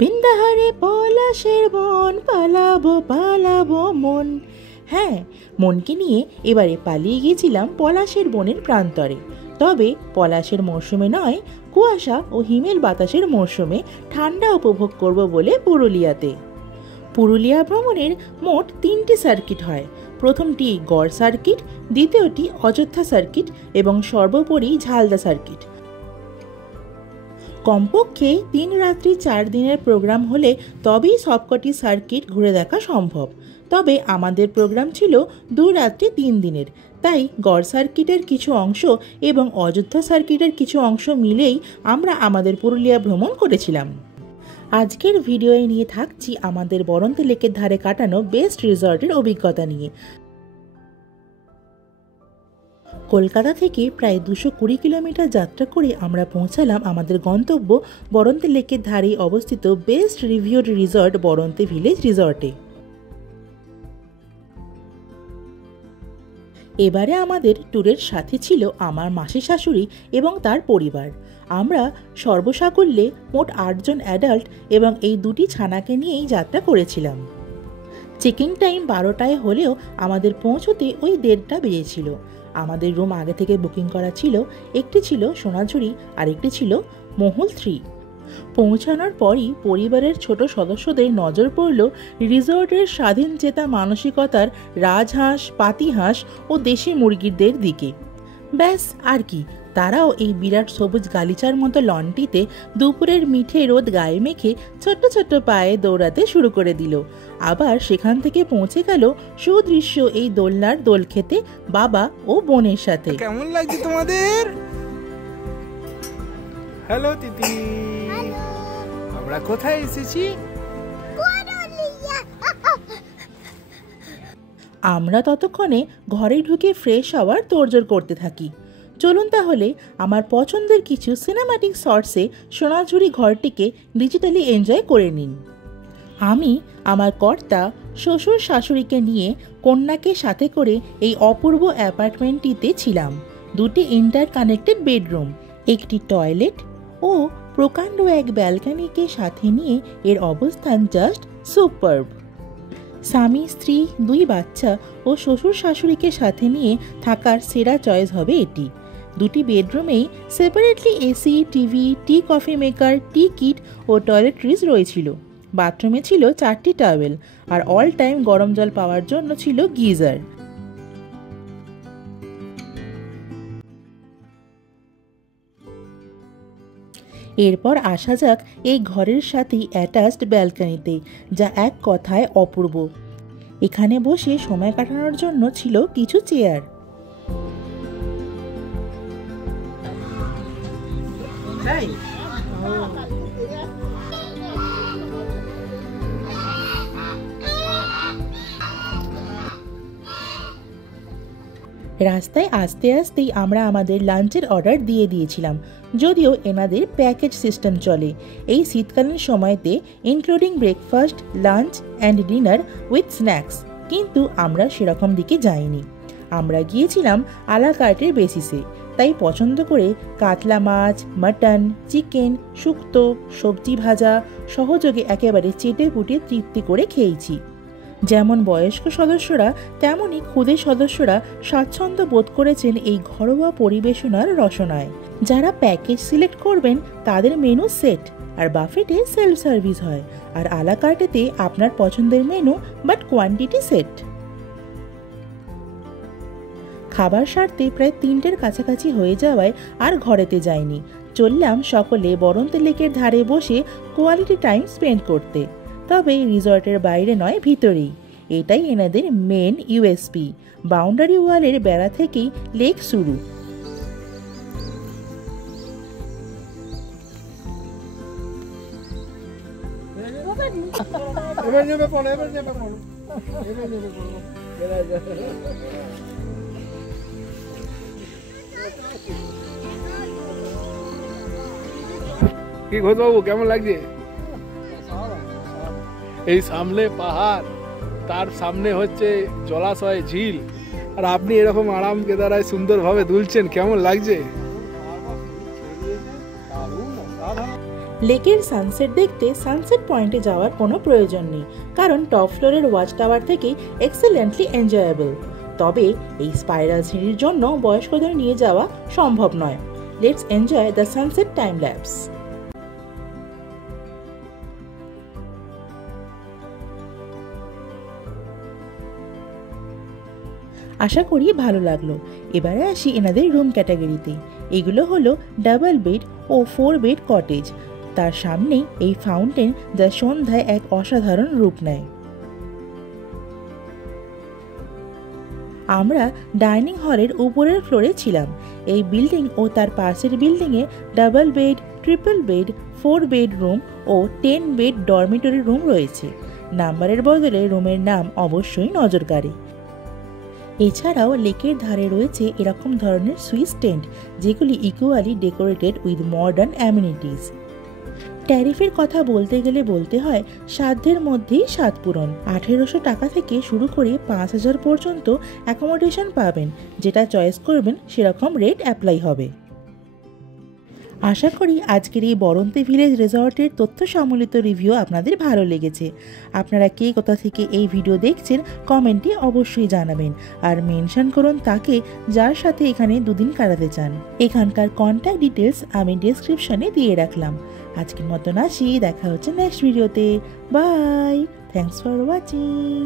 পিন্দাহারে পলাশের বন, পালাবো পালাবো মন। হ্যাঁ, মনকে নিয়ে এবারে পালিয়ে গিয়েছিলাম পলাশের বনের প্রান্তরে। তবে পলাশের মরশুমে নয়, কুয়াশা ও হিমেল বাতাসের মরশুমে ঠান্ডা উপভোগ করব বলে পুরুলিয়াতে। পুরুলিয়া ভ্রমণের মোট 3টি সার্কিট হয়। প্রথমটি গড় সার্কিট, দ্বিতীয়টি অযোধ্যা সার্কিট এবং সর্বোপরি ঝালদা সার্কিট। কমপক্ষে 3 রাত্রি 4 দিনের প্রোগ্রাম হলে তবেই সবকটি সার্কিট ঘুরে দেখা সম্ভব। তবে আমাদের প্রোগ্রাম ছিল 2 রাত্রি 3 দিনের, তাই গড় সার্কিটের কিছু অংশ এবং অযোধ্যা সার্কিটের কিছু অংশ মিলেই আমরা আমাদের পুরুলিয়া ভ্রমণ করেছিলাম। আজকের ভিডিওয়ে নিয়ে থাকছি আমাদের বরন্তী লেকের ধারে কাটানো বেস্ট রিসর্টের অভিজ্ঞতা নিয়ে। কলকাতা থেকে প্রায় 220 কিলোমিটার যাত্রা করে আমরা পৌঁছালাম আমাদের গন্তব্য বরন্তী লেকের ধারে অবস্থিত best reviewed resort Baranti village রিসর্টে। এবারে আমাদের ট্যুরের সাথে ছিল আমার মাসি শাশুড়ি এবং তার পরিবার। আমরা সর্বসাকুল্যে মোট 8 জন অ্যাডাল্ট এবং এই 2টি ছানাকে নিয়েই যাত্রা করেছিলাম। চেকিং টাইম 12টায় হলেও আমাদের পৌঁছতে ওই 1:30 বেজেছিল। আমাদের রুম আগে থেকে বুকিং করা ছিল, একটি ছিল সোনাঝুরি আর একটি ছিল মহুল 3। পৌঁছানোর পরই পরিবারের ছোট সদস্যদের নজর পড়ল রিসর্টের স্বাধীন চেতা মানসিকতার রাজহাঁস, পাতিহাঁস ও দেশি মুরগিদের দিকে। ব্যাস আর কি, তারাও এই বিরাট সবুজ গালিচার মতো লনটিতে দুপুরের মিঠে রোদ গায়ে মেখে ছোট্ট ছোট্ট পায়ে দৌড়াতে শুরু করে দিল। আবার সেখান থেকে পৌঁছে গেল সুদৃশ্য এই দোলনার দোল খেতে বাবা ও বোনের সাথে। কেমন লাগছে তোমাদের? হ্যালো তিতি, আমরা কোথায় এসেছি? আমরা ততক্ষণে ঘরে ঢুকে ফ্রেশ হওয়ার তোড়জোড় করতে থাকি। চলুন তাহলে আমার পছন্দের কিছু সিনেম্যাটিক শর্টসে সোনাঝুরি ঘরটিকে ডিজিটালি এনজয় করে নিন। আমি আমার কর্তা, শ্বশুর শাশুড়িকে নিয়ে কন্যাকে সাথে করে এই অপূর্ব অ্যাপার্টমেন্টটিতে ছিলাম। 2টি ইন্টারকানেক্টেড বেডরুম, একটি টয়লেট ও প্রকাণ্ড এক ব্যালকনিকে সাথে নিয়ে এর অবস্থান জাস্ট সুপারব। স্বামী, স্ত্রী, 2 বাচ্চা ও শ্বশুর শাশুড়িকে সাথে নিয়ে থাকার সেরা চয়েস হবে এটি। 2টি বেডরুমেই separately AC, TV, tea coffee maker, tea kit ও টয়লেট্রিজ রয়েছিল। বাথরুমে ছিল 4টি টাওয়েল আর অল টাইম গরম জল পাওয়ার জন্য ছিল গিজার। এরপর আসা যাক এই ঘরের সাথেই অ্যাটাচড ব্যালকনিতে, যা এক কথায় অপূর্ব। এখানে বসে সময় কাটানোর জন্য ছিল কিছু চেয়ার। রাস্তায় আসতে আসতেই আমরা আমাদের লাঞ্চের অর্ডার দিয়ে দিয়েছিলাম, যদিও এনাদের প্যাকেজ সিস্টেম চলে এই শীতকালীন সময়তে, including breakfast, lunch and dinner with snacks. কিন্তু আমরা সেরকম দিকে যাইনি, আমরা গিয়েছিলাম আলা কার্টের বেসিসে। তাই পছন্দ করে কাতলা মাছ, মাটন, চিকেন, শুক্তো, সবজি ভাজা সহযোগে একেবারে চেটে পুটে তৃপ্তি করে খেয়েছি। যেমন বয়স্ক সদস্যরা তেমনই ক্ষুদে সদস্যরা স্বাচ্ছন্দ্য বোধ করেছেন এই ঘরোয়া পরিবেশনার রসনায়। যারা প্যাকেজ সিলেক্ট করবেন তাদের মেনু সেট, আর বাফেটে সেলফ সার্ভিস হয়, আর আলা কার্টেতে আপনার পছন্দের মেনু বাট কোয়ান্টিটি সেট। খাবার সারতে প্রায় 3টের কাছাকাছি হয়ে যাওয়ায় আর ঘরেতে যাইনি, চললাম সকলে বরন্তী লেকের ধারে বসে কোয়ালিটি টাইম স্পেন্ড করতে। তবে রিসর্টের বাইরে নয়, ভিতরেই। এটাই এনাদের মেন ইউএসপি। বাউন্ডারি ওয়ালের বেড়া থেকেই লেক শুরু। কি ঘোষবাবু, কেমন লাগছে? এই সামনে পাহাড়, তার সামনে হচ্ছে জলাশয়, ঝিল, আর আপনি এরকম আরাম কেদারায় সুন্দরভাবে দুলছেন, কেমন লাগছে? লেকের সানসেট দেখতে সানসেট পয়েন্টে যাওয়ার কোনো প্রয়োজন নেই, কারণ টপ ফ্লোরের ওয়াচ টাওয়ার থেকেই এক্সেলেন্টলি এনজয়েবল। তবে এই স্পাইরাল সিঁড়ির জন্য বয়স্কদের নিয়ে যাওয়া সম্ভব নয়। Let's enjoy the sunset time lapse. আশা করি ভালো লাগলো। এবারে আসি এনাদের রুম ক্যাটাগরিতে। এগুলো হলো ডাবল বেড ও 4 বেড কটেজ। তার সামনেই এই ফাউন্টেন, যা সন্ধ্যায় এক অসাধারণ রূপ নেয়। আমরা ডাইনিং হলের উপরের ফ্লোরে ছিলাম। এই বিল্ডিং ও তার পাশের বিল্ডিংয়ে double bed, triple bed, 4 bed room ও 10 বেড ডরমিটরি রুম রয়েছে। নাম্বারের বদলে রুমের নাম অবশ্যই নজর কাড়ে। এছাড়াও লেকের ধারে রয়েছে এরকম ধরনের সুইস টেন্ট, যেগুলি equally decorated with modern amenities. ট্যারিফের কথা বলতে গেলে বলতে হয় সাধ্যের মধ্যেই স্বাদ পূরণ। 1800 টাকা থেকে শুরু করে 5000 পর্যন্ত অ্যাকোমোডেশন পাবেন। যেটা চয়েস করবেন সেরকম রেট অ্যাপ্লাই হবে। আশা করি আজকের এই বরন্তি ভিলেজ রিসর্টের তথ্য সম্বলিত রিভিউ আপনাদের ভালো লেগেছে। আপনারা কে কোথা থেকে এই ভিডিও দেখছেন কমেন্টে অবশ্যই জানাবেন, আর মেনশন করুন তাকে যার সাথে এখানে 2 দিন কাটাতে চান। এখানকার কন্ট্যাক্ট ডিটেলস আমি ডেসক্রিপশনে দিয়ে রাখলাম। আজকের মতন আসি, দেখা হচ্ছে নেক্সট ভিডিওতে। Bye, thanks for watching.